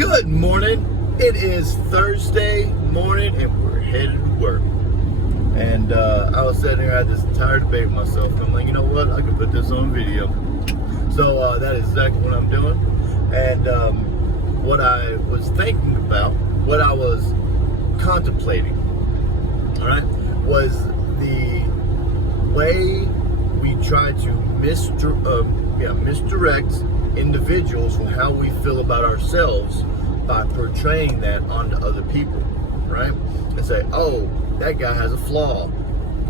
Good morning. It is Thursday morning and we're headed to work. And I was sitting here, I had this entire debate with myself. I'm like, you know what? I could put this on video. So that is exactly what I'm doing. And what I was thinking about, what I was contemplating, all right, was the way we try to misdirect individuals from how we feel about ourselves by portraying that onto other people, right? And say, oh, that guy has a flaw,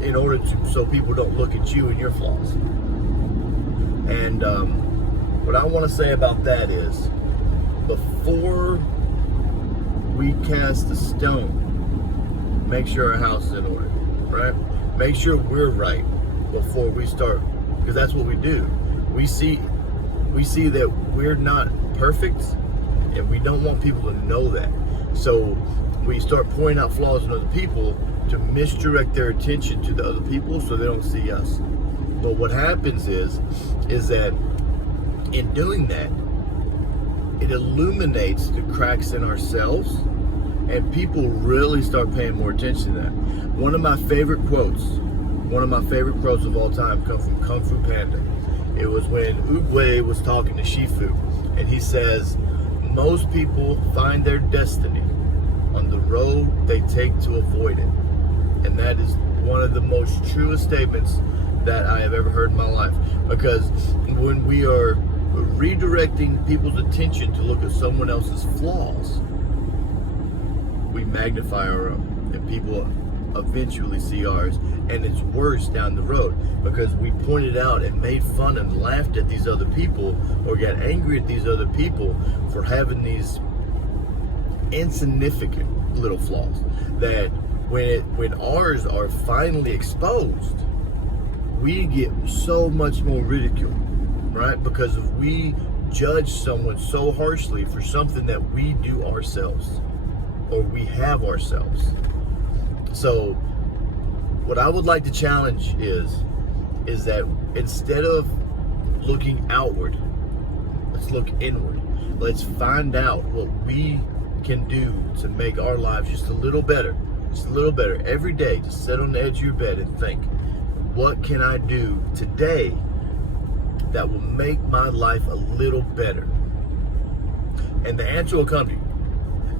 in order to, so people don't look at you and your flaws. And what I want to say about that is, before we cast a stone, make sure our house is in order, right? Make sure we're right before we start, because that's what we do. We see that we're not perfect, and we don't want people to know that. So we start pointing out flaws in other people to misdirect their attention to the other people so they don't see us. But what happens is that in doing that, it illuminates the cracks in ourselves, and people really start paying more attention to that. One of my favorite quotes of all time comes from Kung Fu Panda. It was when Oogway was talking to Shifu, and he says, most people find their destiny on the road they take to avoid it. And that is one of the most truest statements that I have ever heard in my life. Because when we are redirecting people's attention to look at someone else's flaws, we magnify our own, and people eventually see ours, and it's worse down the road because we pointed out and made fun and laughed at these other people, or got angry at these other people for having these insignificant little flaws that when ours are finally exposed, we get so much more ridicule, right? Because if we judge someone so harshly for something that we do ourselves, or we have ourselves. So what I would like to challenge is that instead of looking outward, let's look inward. Let's find out what we can do to make our lives just a little better every day. Just sit on the edge of your bed and think, what can I do today that will make my life a little better? And the answer will come to you.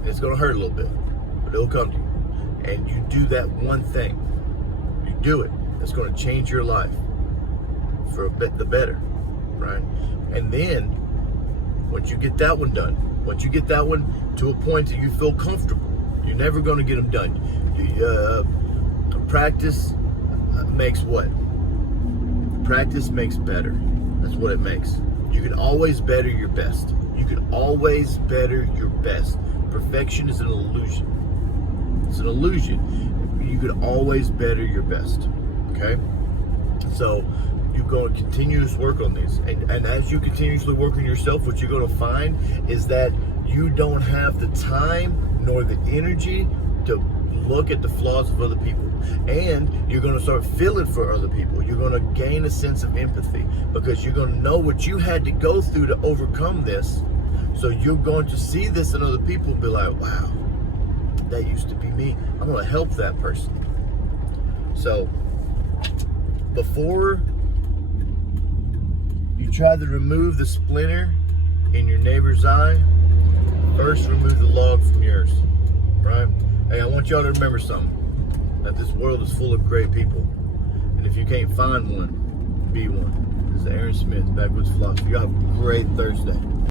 And it's going to hurt a little bit, but it'll come to you. And you do that one thing. You do it. It's going to change your life for a bit the better, right? And then, once you get that one done, once you get that one to a point that you feel comfortable, you're never going to get them done. Practice makes what? Practice makes better. That's what it makes. You can always better your best. You can always better your best. Perfection is an illusion. It's an illusion. You can always better your best. Okay? So you're going to continuously work on these. And as you continuously work on yourself, what you're going to find is that you don't have the time nor the energy to look at the flaws of other people. And you're going to start feeling for other people. You're going to gain a sense of empathy because you're going to know what you had to go through to overcome this. So you're going to see this in other people and be like, wow, that used to be me. I'm going to help that person. So before you try to remove the splinter in your neighbor's eye, first remove the log from yours, right? Hey, I want y'all to remember something, that this world is full of great people. And if you can't find one, be one. This is Aaron Smith, Backwoods Philosophy. You have a great Thursday.